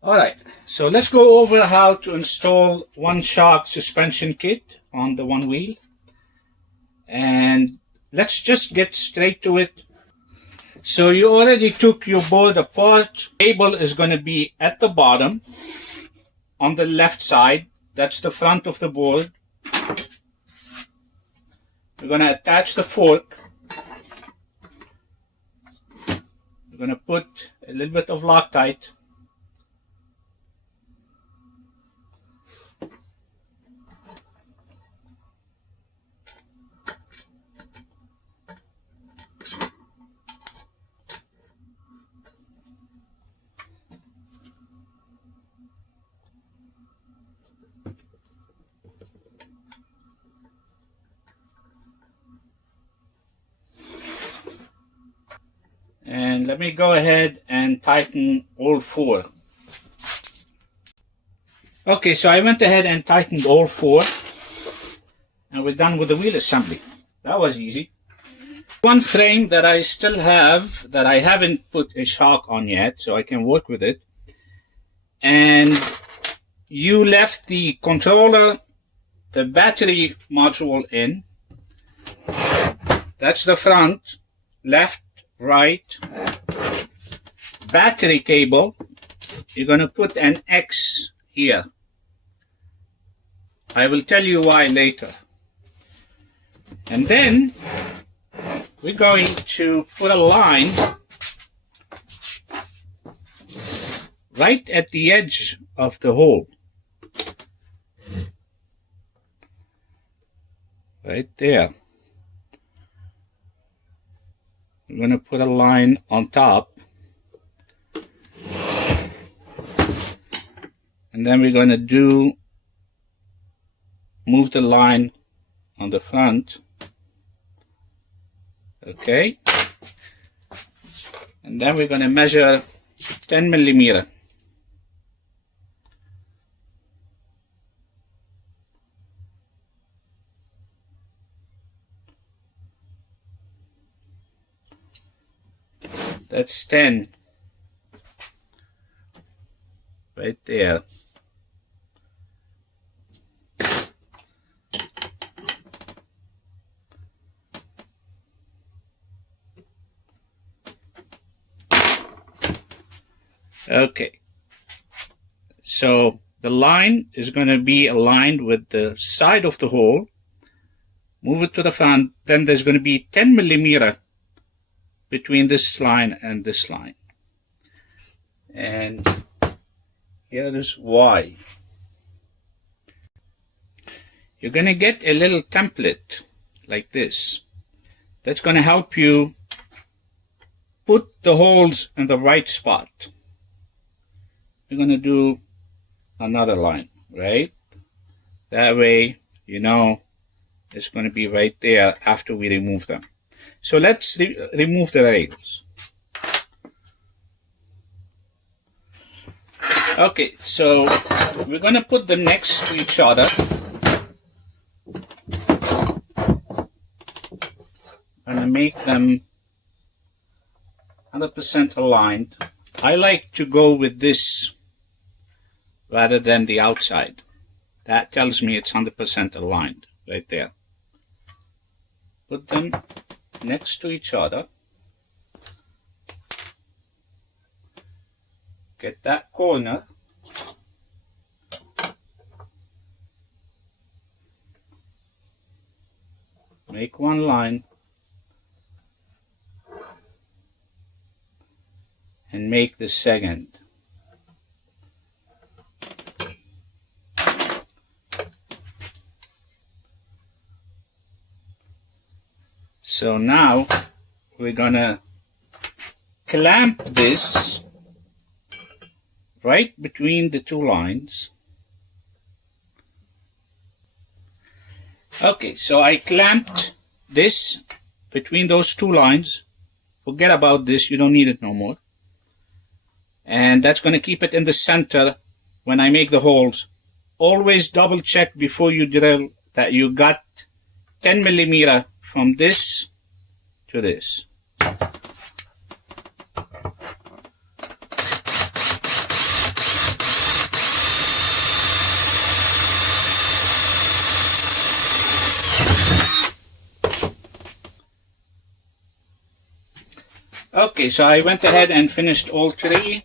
Alright, so let's go over how to install Oneshock suspension kit on the Onewheel. And let's just get straight to it. So you already took your board apart. Cable is going to be at the bottom on the left side. That's the front of the board. We're going to attach the fork. We're going to put a little bit of Loctite. And let me go ahead and tighten all four. Okay, so I went ahead and tightened all four. And we're done with the wheel assembly. That was easy. One frame that I still have that I haven't put a shock on yet, so I can work with it. And you left the controller, the battery module in. That's the front, left, right, battery cable. You're going to put an X here. I will tell you why later. And then we're going to put a line right at the edge of the hole. Right there. We're going to put a line on top. And then we're going to move the line on the front. Okay. And then we're going to measure 10 millimeter. That's 10 right there. Okay, so the line is going to be aligned with the side of the hole. Move it to the front. Then there's going to be 10 millimeter between this line and this line. And here is why. You're going to get a little template like this. That's going to help you put the holes in the right spot. We're going to do another line, right? That way, you know, it's going to be right there after we remove them. So let's remove the rails. Okay, so we're going to put them next to each other. I'm going to make them 100% aligned. I like to go with this rather than the outside. That tells me it's 100% aligned right there. Put them next to each other. Get that corner. Make one line. And make the second. So now we're gonna clamp this right between the two lines. Okay, so I clamped this between those two lines. Forget about this, you don't need it no more. And that's going to keep it in the center when I make the holes. Always double check before you drill that you got 10 millimeter from this to this. Okay, so I went ahead and finished all three.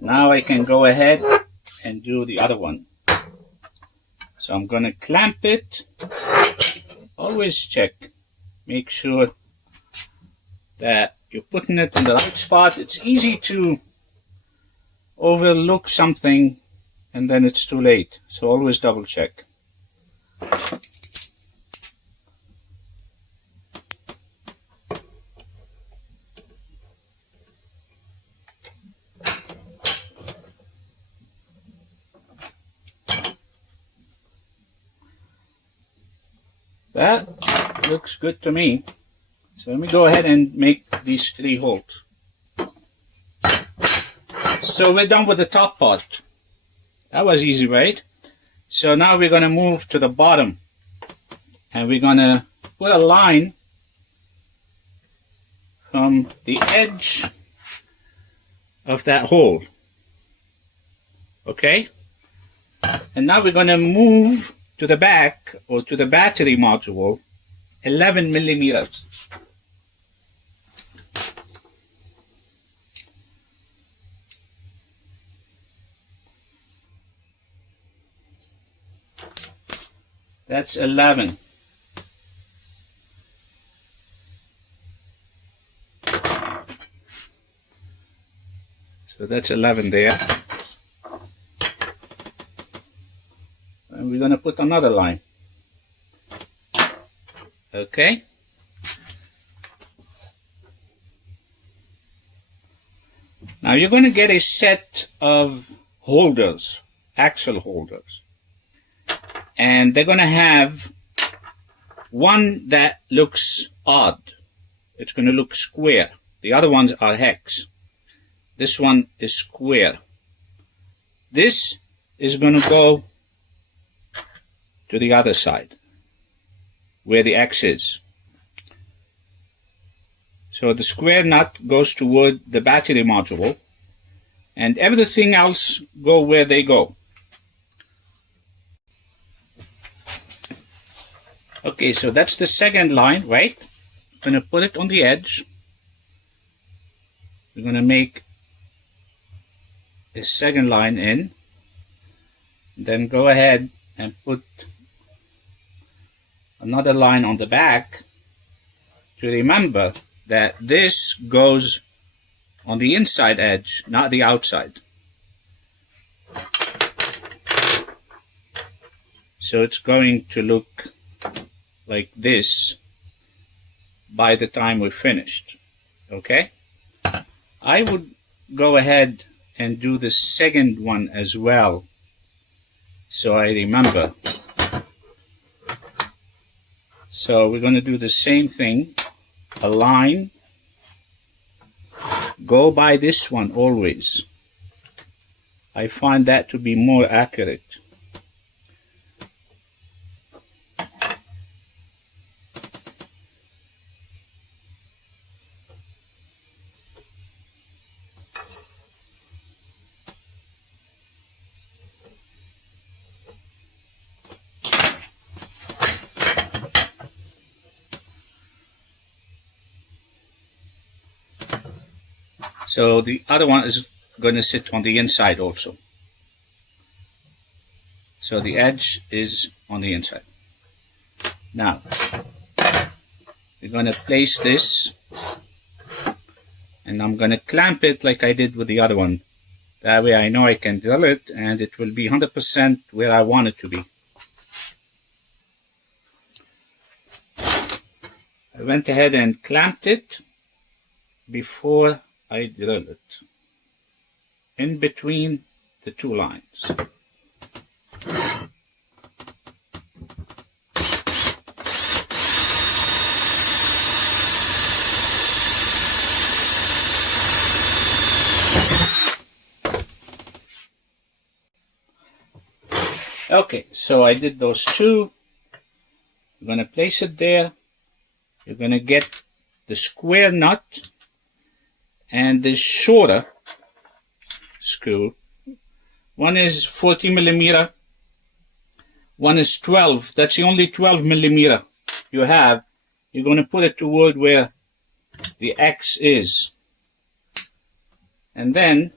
Now I can go ahead and do the other one. So I'm going to clamp it. Always check. Make sure that you're putting it in the right spot. It's easy to overlook something and then it's too late. So always double check. That looks good to me. So let me go ahead and make these 3 holes. So we're done with the top part. That was easy, right? So now we're going to move to the bottom. And we're going to put a line from the edge of that hole. Okay? And now we're going to move to the back, or to the battery module, 11 millimeters. That's 11. So that's 11 there. And we're going to put another line. Okay. Now you're going to get a set of holders, axle holders. And they're going to have one that looks odd. It's going to look square. The other ones are hex. This one is square. This is going to go to the other side, where the X is. So the square nut goes toward the battery module, and everything else go where they go. Okay, so that's the second line, right? I'm going to put it on the edge. We're going to make a second line in. Then go ahead and put another line on the back to remember that this goes on the inside edge, not the outside. So it's going to look like this by the time we're finished. Okay? I would go ahead and do the second one as well, so I remember. So we're going to do the same thing. A line. Go by this one always. I find that to be more accurate. So the other one is going to sit on the inside also. So the edge is on the inside. Now, we're going to place this, and I'm going to clamp it like I did with the other one. That way I know I can drill it, and it will be 100% where I want it to be. I went ahead and clamped it before I drill it in between the two lines. Okay, so I did those two. I'm going to place it there. You're going to get the square nut and the shorter screw. One is 40 millimeter, one is 12. That's the only 12 millimeter you have. You're going to put it toward where the X is. And then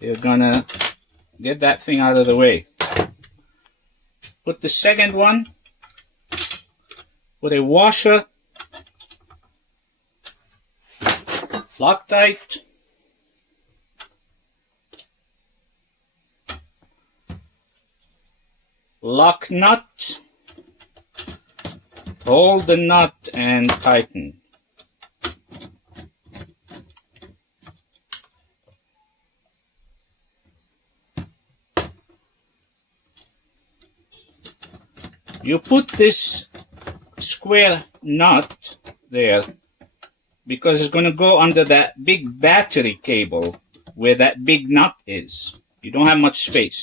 you're going to get that thing out of the way. Put the second one with a washer, Loctite, lock nut, hold the nut and tighten. You put this square nut there because it's going to go under that big battery cable where that big nut is. You don't have much space.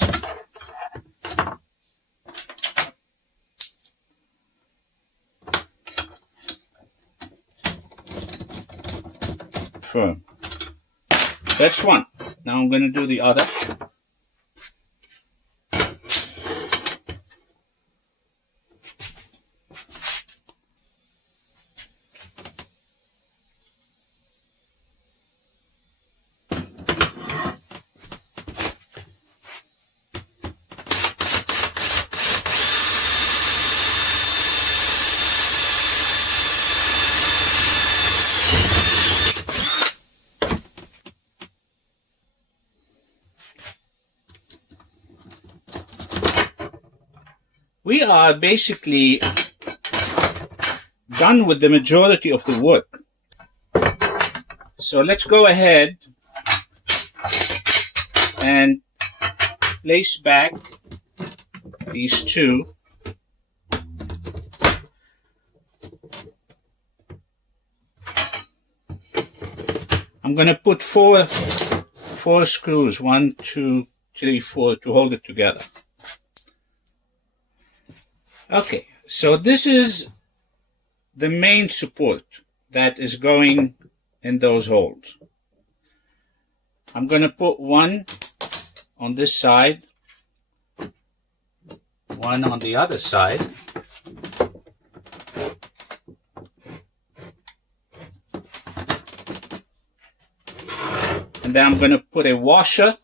Firm. That's one. Now I'm going to do the other. We are basically done with the majority of the work. So let's go ahead and place back these two. I'm going to put four screws, 1, 2, 3, 4, to hold it together. Okay, so this is the main support that is going in those holes. I'm going to put one on this side, one on the other side. And then I'm going to put a washer,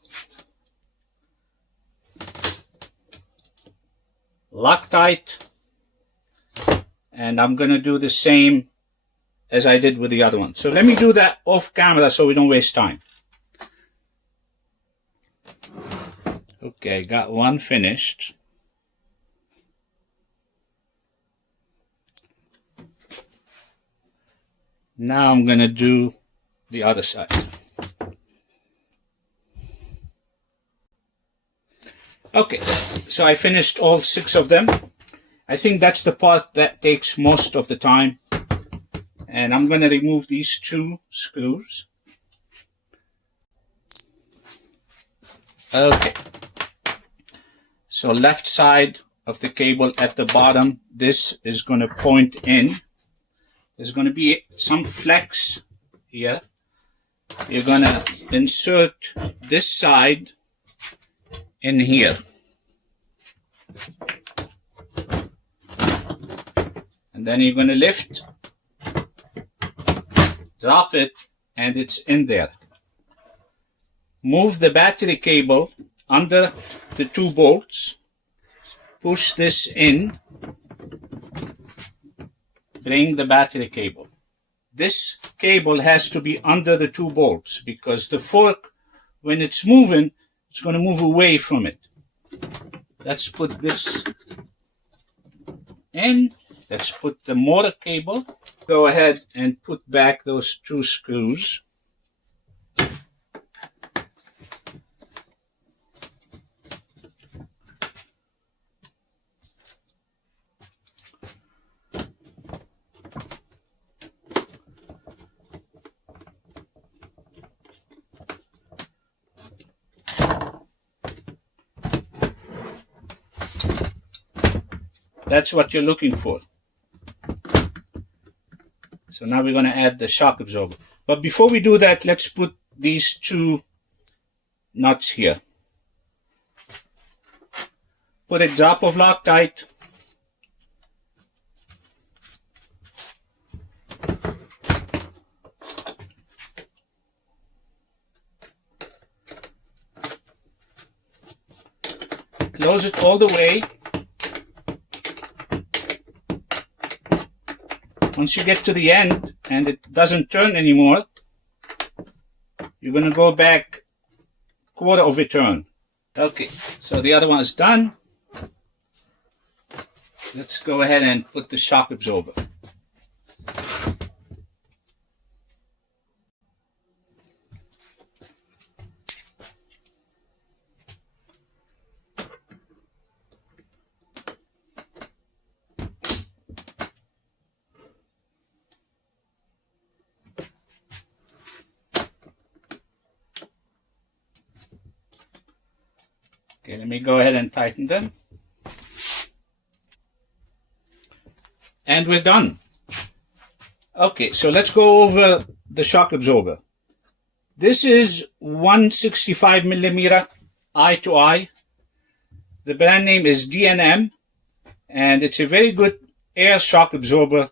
Loctite, and I'm going to do the same as I did with the other one. So let me do that off camera so we don't waste time. Okay, got one finished. Now I'm going to do the other side. Okay, so I finished all 6 of them. I think that's the part that takes most of the time. And I'm going to remove these 2 screws. Okay. So left side of the cable at the bottom, this is going to point in. There's going to be some flex here. You're going to insert this side in here. And then you're going to lift, drop it, and it's in there. Move the battery cable under the 2 bolts. Push this in. Bring the battery cable. This cable has to be under the 2 bolts because the fork, when it's moving, it's going to move away from it. Let's put this in. Let's put the motor cable. Go ahead and put back those 2 screws. That's what you're looking for. So now we're going to add the shock absorber. But before we do that, let's put these two nuts here. Put a drop of Loctite. Close it all the way. Once you get to the end and it doesn't turn anymore, you're going to go back quarter of a turn. Okay, so the other one is done. Let's go ahead and put the shock absorber. Okay, let me go ahead and tighten them. And we're done. Okay, so let's go over the shock absorber. This is 165 millimeter eye to eye. The brand name is D&M, and it's a very good air shock absorber.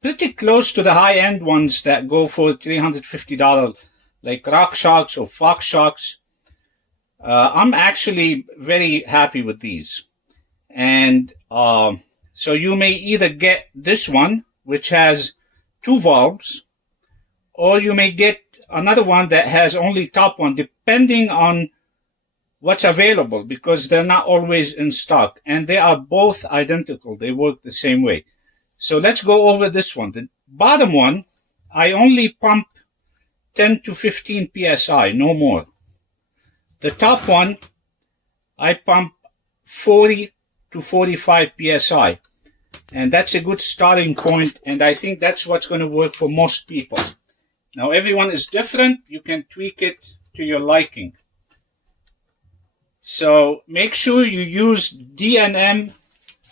Pretty close to the high-end ones that go for $350, like RockShox or FoxShox. I'm actually very happy with these. And so you may either get this one, which has 2 valves, or you may get another one that has only top one, depending on what's available, because they're not always in stock. And they are both identical. They work the same way. So let's go over this one. The bottom one, I only pump 10 to 15 psi, no more. The top one, I pump 40 to 45 psi, and that's a good starting point, and I think that's what's going to work for most people. Now, everyone is different. You can tweak it to your liking. So make sure you use D&M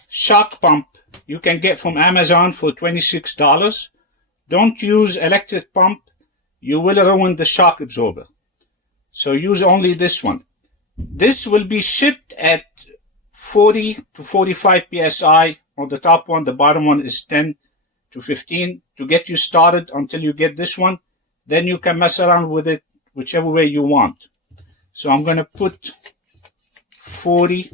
shock pump you can get from Amazon for $26. Don't use electric pump. You will ruin the shock absorber. So use only this one. This will be shipped at 40 to 45 psi on the top one. The bottom one is 10 to 15 to get you started until you get this one. Then you can mess around with it whichever way you want. So I'm going to put 40.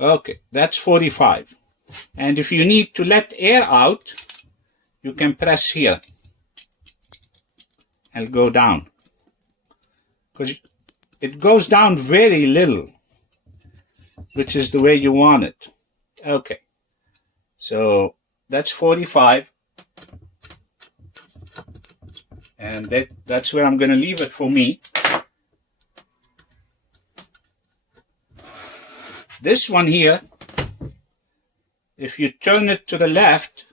Okay, that's 45. And if you need to let air out, you can press here and go down. Because it goes down very little, which is the way you want it. Okay, so that's 45. And that's where I'm going to leave it for me. This one here, if you turn it to the left,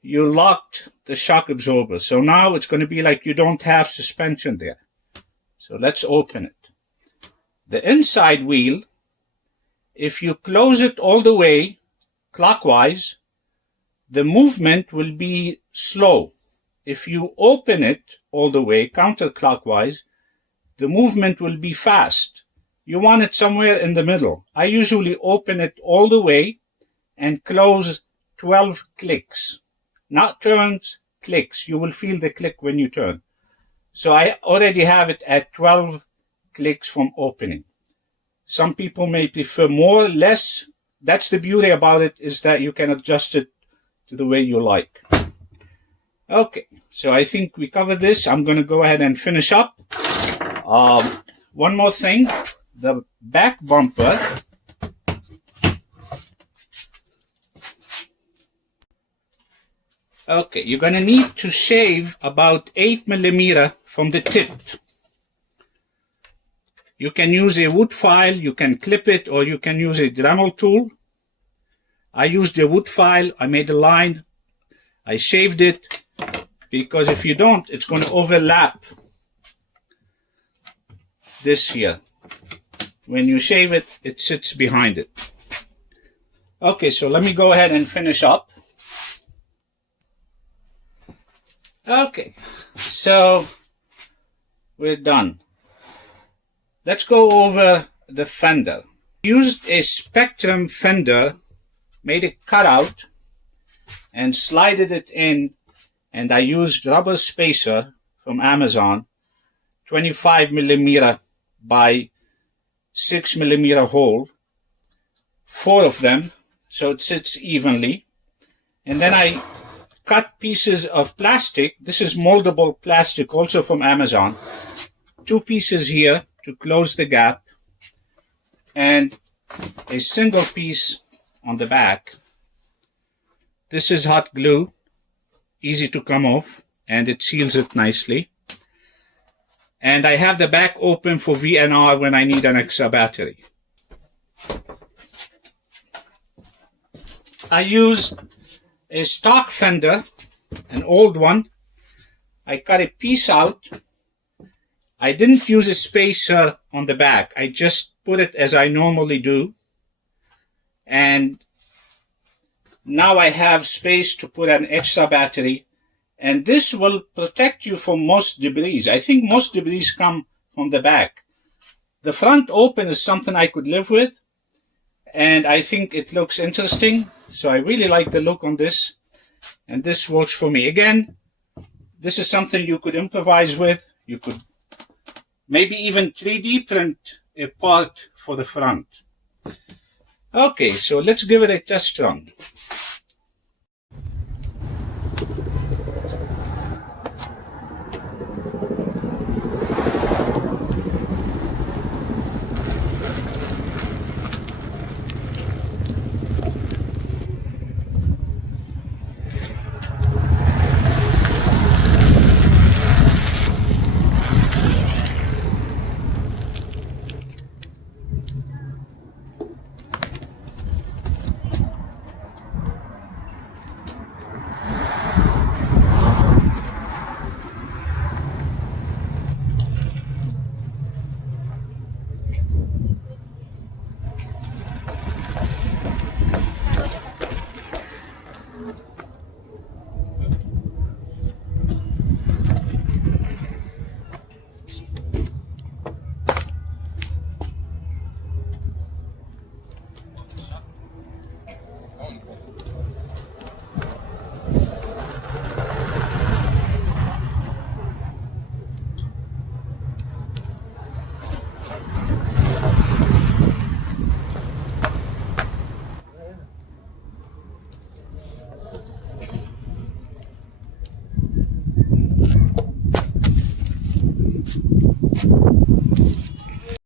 you locked the shock absorber. So now it's going to be like you don't have suspension there. So let's open it. The inside wheel, if you close it all the way clockwise, the movement will be slow. If you open it all the way counterclockwise, the movement will be fast. You want it somewhere in the middle. I usually open it all the way and close 12 clicks. Not turns, clicks. You will feel the click when you turn. So I already have it at 12 clicks from opening. Some people may prefer more, less. That's the beauty about it, is that you can adjust it to the way you like. Okay, so I think we covered this. I'm going to go ahead and finish up. One more thing. The back bumper, okay, you're going to need to shave about 8 millimeter from the tip. You can use a wood file, you can clip it, or you can use a Dremel tool. I used a wood file, I made a line, I shaved it, because if you don't, it's going to overlap this here. when you shave it, it sits behind it. Okay, so let me go ahead and finish up. Okay, so we're done. Let's go over the fender. Used a Spectrum fender, made a cutout, and slided it in, and I used rubber spacer from Amazon, 25mm by 6mm hole, 4 of them, so it sits evenly. And then I cut pieces of plastic. This is moldable plastic, also from Amazon. 2 pieces here to close the gap, and a single piece on the back. This is hot glue, easy to come off, and it seals it nicely. And I have the back open for VNR when I need an extra battery. I use a stock fender, an old one. I cut a piece out. I didn't use a spacer on the back. I just put it as I normally do. And now I have space to put an extra battery. And this will protect you from most debris. I think most debris come from the back. The front open is something I could live with. And I think it looks interesting. So I really like the look on this. And this works for me. Again, this is something you could improvise with. You could maybe even 3D print a part for the front. Okay, so let's give it a test run.